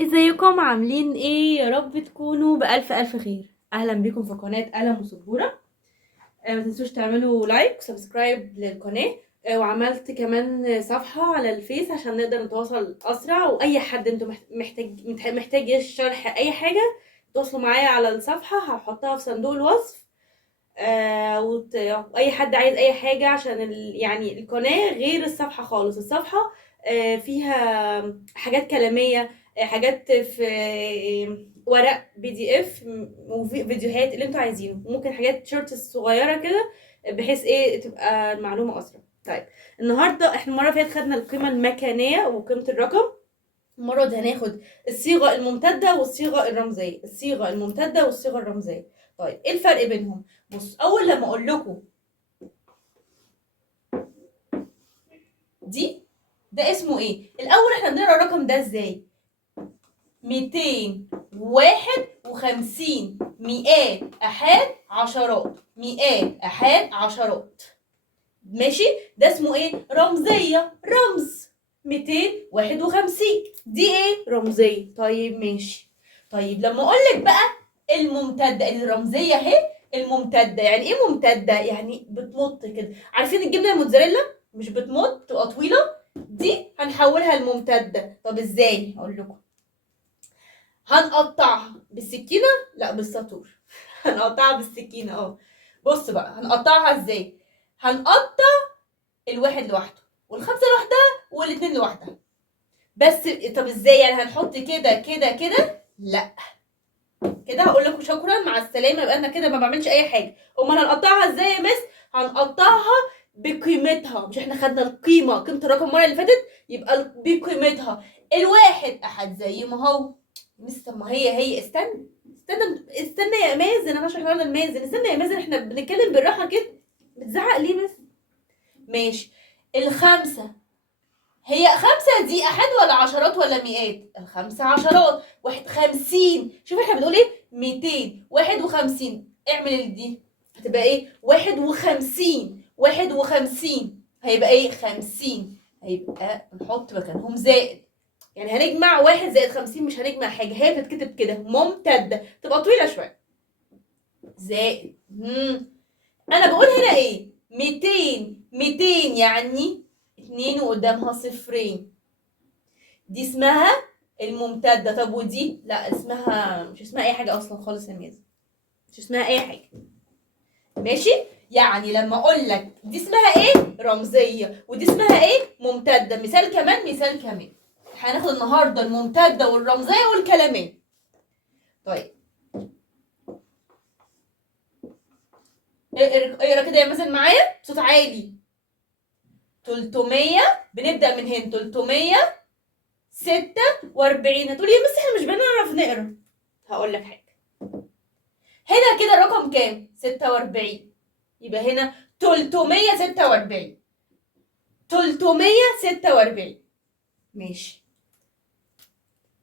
ازيكم عاملين ايه؟ يا رب تكونوا بألف ألف خير. أهلا بكم في قناة قلم وسبورة. ما تنسوش تعملوا لايك وسبسكرايب للقناة. وعملت كمان صفحة على الفيس عشان نقدر نتواصل أسرع، وأي حد انتوا محتاج شرح أي حاجة تواصلوا معايا على الصفحة، هحطها في صندوق الوصف. وأي حد عايز أي حاجة عشان يعني القناة غير الصفحة خالص. الصفحة فيها حاجات كلامية، حاجات في ورق PDF، وفيديوهات اللي انتوا عايزينه، وممكن حاجات شورتس صغيرة كده بحيث ايه تبقى المعلومة أسرع. طيب، النهاردة احنا المرة اللي فاتت خدنا القيمة المكانية وقيمة الرقم. المرة دي هناخد الصيغة الممتدة والصيغة الرمزية. الصيغة الممتدة والصيغة الرمزية. طيب ايه الفرق بينهم؟ بص، أول لما أقول لكم دي، ده اسمه ايه؟ الأول احنا بنقرا الرقم ده ازاي؟ 251 مئات أحاد عشرات، مئات أحاد عشرات. ماشي؟ ده اسمه ايه؟ رمزية، رمز. 251 دي ايه؟ رمزية. طيب ماشي. طيب لما اقول لك بقى الممتدة، الرمزية اهي. الممتدة يعني ايه ممتدة؟ يعني بتمط كده. عارفين الجبنة الموتزاريلا مش بتمط تبقى طويلة؟ دي هنحولها لممتدة. طب ازاي؟ اقول لكم. هنقطعها بالسكينة؟ لا، بالسطور. هنقطعها بالسكينة بص بقى هنقطعها ازاي. هنقطع الواحد لوحده، والخمسة لوحدها، والاتنين لوحدها. بس طب ازاي يعني؟ هنحط كده كده كده؟ لا، كده هقول لكم شكرا مع السلامة، يبقى انا كده ما بعملش اي حاجة. امال هنقطعها ازاي يا مس؟ هنقطعها بقيمتها. مش احنا خدنا القيمة، قيمة الرقم المرة اللي فاتت؟ يبقى بقيمتها. الواحد احد زي ما هو. مس طب ما هي استنى يا مازن، انا هشرح لنا المازن. استنى يا مازن، احنا بنتكلم بالراحة كده. بتزعق ليه مس؟ ماشي. الخمسة، هي خمسة دي أحد ولا عشرات ولا مئات؟ الخمسة عشرات. 51، شوف احنا بنقول ايه؟ 251. اعمل دي هتبقى ايه؟ 51. 51 هيبقى ايه؟ 50. هيبقى نحط مكانهم زائد. يعني هنجمع 1 زائد 50، مش هنجمع حاجة، هي بتتكتب كده ممتدة، تبقى طويلة شوية. زائد. أنا بقول هنا ايه؟ 200. 200 يعني 2 وقدامها صفرين، دي اسمها الممتدة. طب ودي؟ لا، مش اسمها اي حاجة اصلا خالص يا ميزة، مش اسمها اي حاجة. ماشي؟ يعني لما اقول لك دي اسمها ايه؟ رمزية. ودي اسمها ايه؟ ممتدة. مثال كمان، مثال كمان. هناخد النهاردة الممتدة والرمزية والكلامية. طيب اقرا كده يا مثلا معايا بصوت عالي. 300، بنبدأ من هنا. 346. هتقولي يا مس احنا مش بنعرف نقرا. هقول لك حاجة. هنا كده الرقم كام؟ 46. يبقى هنا 346. 346. ماشي.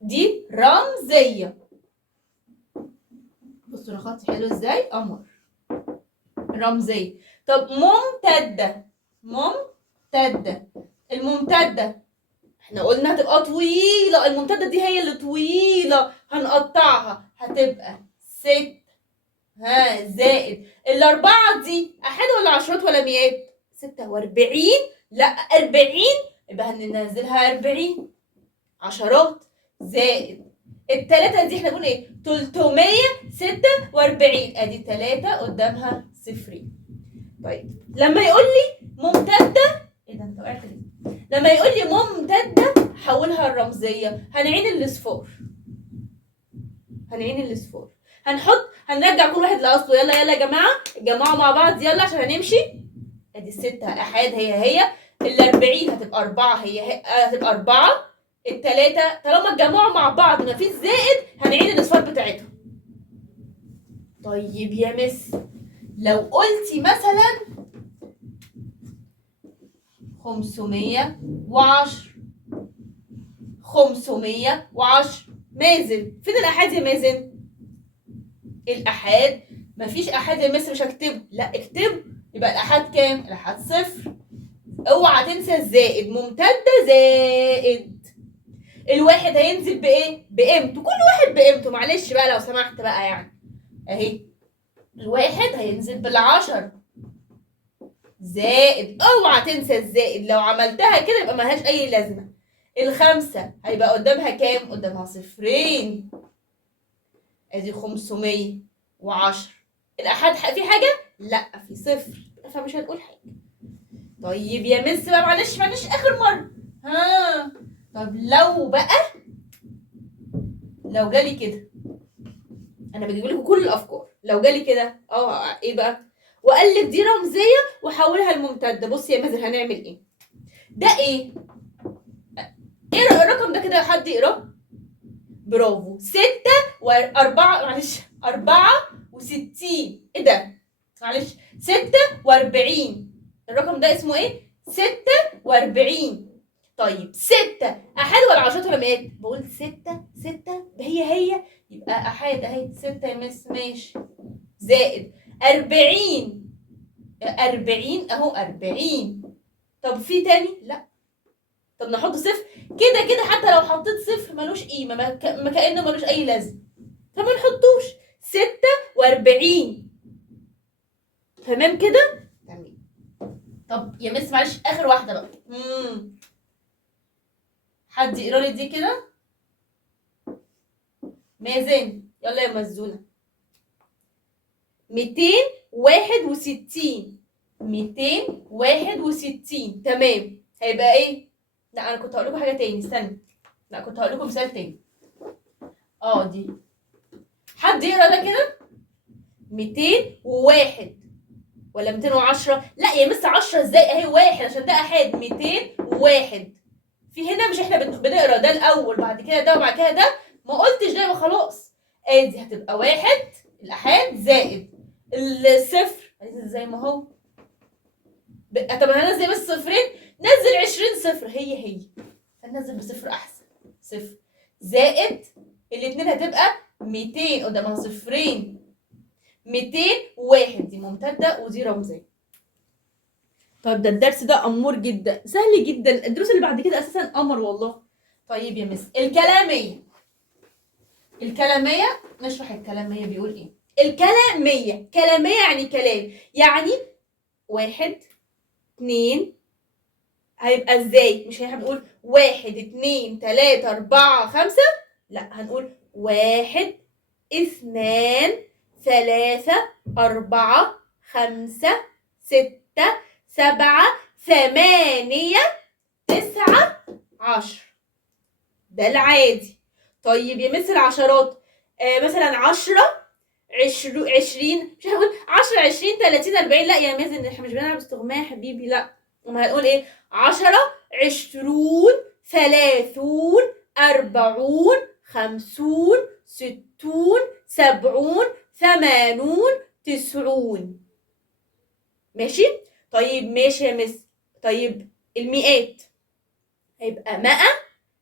دي رمزية. بصوا انا خطي حلو ازاي؟ قمر. رمزية. طب ممتدة. ممتدة. الممتدة احنا قلنا هتبقى طويلة. الممتدة دي هي اللي طويلة، هنقطعها هتبقى 6 زائد الأربعة دي أحد ولا عشرات ولا مئات؟ 46. لا، 40. يبقى هننزلها 40 عشرات. زائد التلاتة دي احنا بنقول ايه؟ 346. ادي تلاتة قدامها صفرين. طيب لما يقول لي ممتدة، ايه ده انت وقعت ليه؟ لما يقول لي ممتدة حولها الرمزية. هنعين الاصفار. هنرجع كل واحد لاصله. يلا يلا يا جماعه، اتجمعوا مع بعض يلا عشان هنمشي. ادي الستة احاد هي. ال40 هتبقى 4 هي هتبقى 4. التلاتة طالما اتجمعوا مع بعض مفيش زائد، هنعيد الاصفار بتاعتهم. طيب يا مس، لو قلتي مثلا 510. 510. مازن فين الاحاد يا مازن؟ الأحاد مفيش أحاد يا مس، مش هكتبه. لا اكتبه. يبقى الأحاد كام؟ الأحاد صفر. اوعى تنسى الزائد. ممتدة زائد. الواحد هينزل بايه؟ بقيمته، كل واحد بقيمته. معلش بقى لو سمحت بقى يعني اهي، الواحد هينزل بالعشرة زائد، اوعى تنسى الزائد، لو عملتها كده يبقى ملهاش اي لازمه. الخمسة هيبقى قدامها كام؟ قدامها صفرين، ادي 510. الاحاد في حاجه؟ لا في صفر، فمش هنقول حاجه. طيب يا مس بقى، معلش اخر مره. ها، طب لو جالي كده، انا بجيب لكم كل الافكار. لو جالي كده ايه بقى؟ والف دي رمزيه واحولها لممتده. بصي يا مازن هنعمل ايه؟ ده ايه؟ ايه الرقم ده كده؟ حد يقراه؟ برافو، 6 و4، معلش 64. ايه ده؟ معلش 46. الرقم ده اسمه ايه؟ 46. طيب 6 احاد ولا عشرات ولا مئات؟ بقول 6 هي يبقى احاد اهي 6 يا مس، ماشي. زائد 40 اهو 40. طب في تاني؟ لا. طب نحط صفر؟ كده حتى لو حطيت صفر ملوش قيمه، ما كانه ملوش اي لازمه، فما نحطوش. 46. تمام كده؟ تمام. طب يا مس معلش اخر واحده بقى. حد يقرا لي دي كده؟ مازن يلا يا مزونه. 261. 261 تمام. هيبقى ايه؟ لا انا كنت هقول لكم حاجه تاني، استنى. لا كنت هقول لكم مثال تاني. دي حد يقرا ده كده؟ 201 ولا 210؟ لا يا مس 10 ازاي؟ اهي واحد عشان ده احاد. 201 في هنا، مش احنا بنقرا ده الاول بعد كده ده وبعد كده ده؟ ما قلتش ده يبقى خلاص. ادي هتبقى واحد الاحاد زائد الصفر زي ما هو. طب انا هنزل بس صفرين، نزل 20 صفر، هي هننزل بصفر احسن. صفر زائد الاثنين هتبقى 200 قدامها صفرين. 201 دي ممتده ودي رمزيه. طيب ده الدرس ده امور جدا، سهل جدا. الدروس اللي بعد كده اساسا قمر والله. طيب يا مس الكلاميه نشرح الكلاميه بيقول ايه. كلاميه يعني كلام، يعني 1 2. هيبقى ازاي؟ مش هنقول 1 2 3 4 5، لا هنقول 1 2 3 4 5 6 7 8 9 10. ده العادي. طيب يا مس العشرات، مثلا 10 20، مش هنقول 10 20 30 40، لا يا مازن احنا مش بنلعب استغماية يا حبيبي، لا. امال هنقول ايه؟ 10 20 30 40 50 60 70 80 90. ماشي؟ طيب ماشي يا مس. طيب المئات هيبقى 100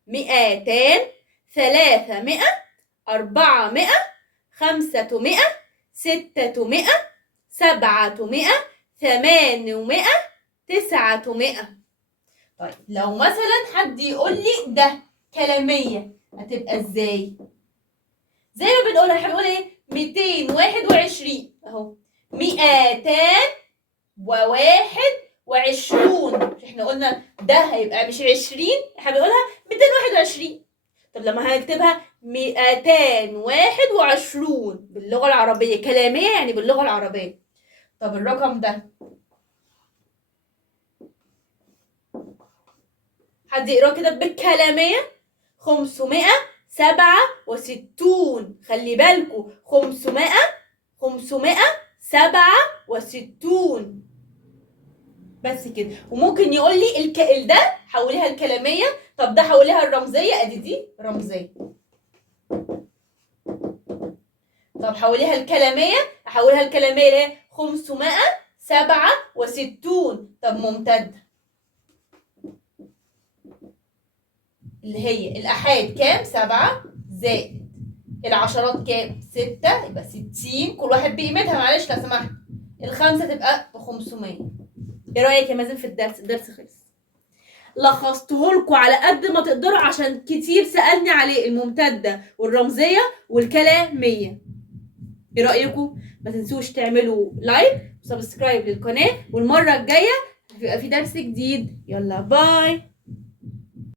200 300 400 500 600 700 800 900. طيب لو مثلا حد يقول لي ده كلامية هتبقى ازاي؟ زي ما بنقولها، احنا بنقول ايه؟ 221 اهو. 221. مش احنا قلنا ده هيبقى مش 20؟ احنا بنقولها 221. طب لما هنكتبها 221 باللغة العربية، كلامية يعني باللغة العربية. طب الرقم ده حد يقراه كده بالكلامية؟ 567. خلي بالكوا 567 بس كده. وممكن يقول لي ده حوليها الكلامية، طب ده حوليها الرمزية، ادي دي رمزية. طب حوليها الكلامية، احولها الكلامية اللي هي 567. طب ممتدة اللي هي الأحاد كام؟ 7 زائد العشرات كام؟ 6 يبقى 60، كل واحد بقيمتها معلش لو سمحت. الخمسة تبقى ب 500. ايه رأيك يا مازن في الدرس؟ الدرس خلص. لخصته لكم على قد ما تقدروا عشان كتير سألني عليه، الممتدة والرمزية والكلامية. ايه رأيكم؟ ما تنسوش تعملوا لايك وسبسكرايب للقناة، والمرة الجاية هيبقى في درس جديد. يلا باي.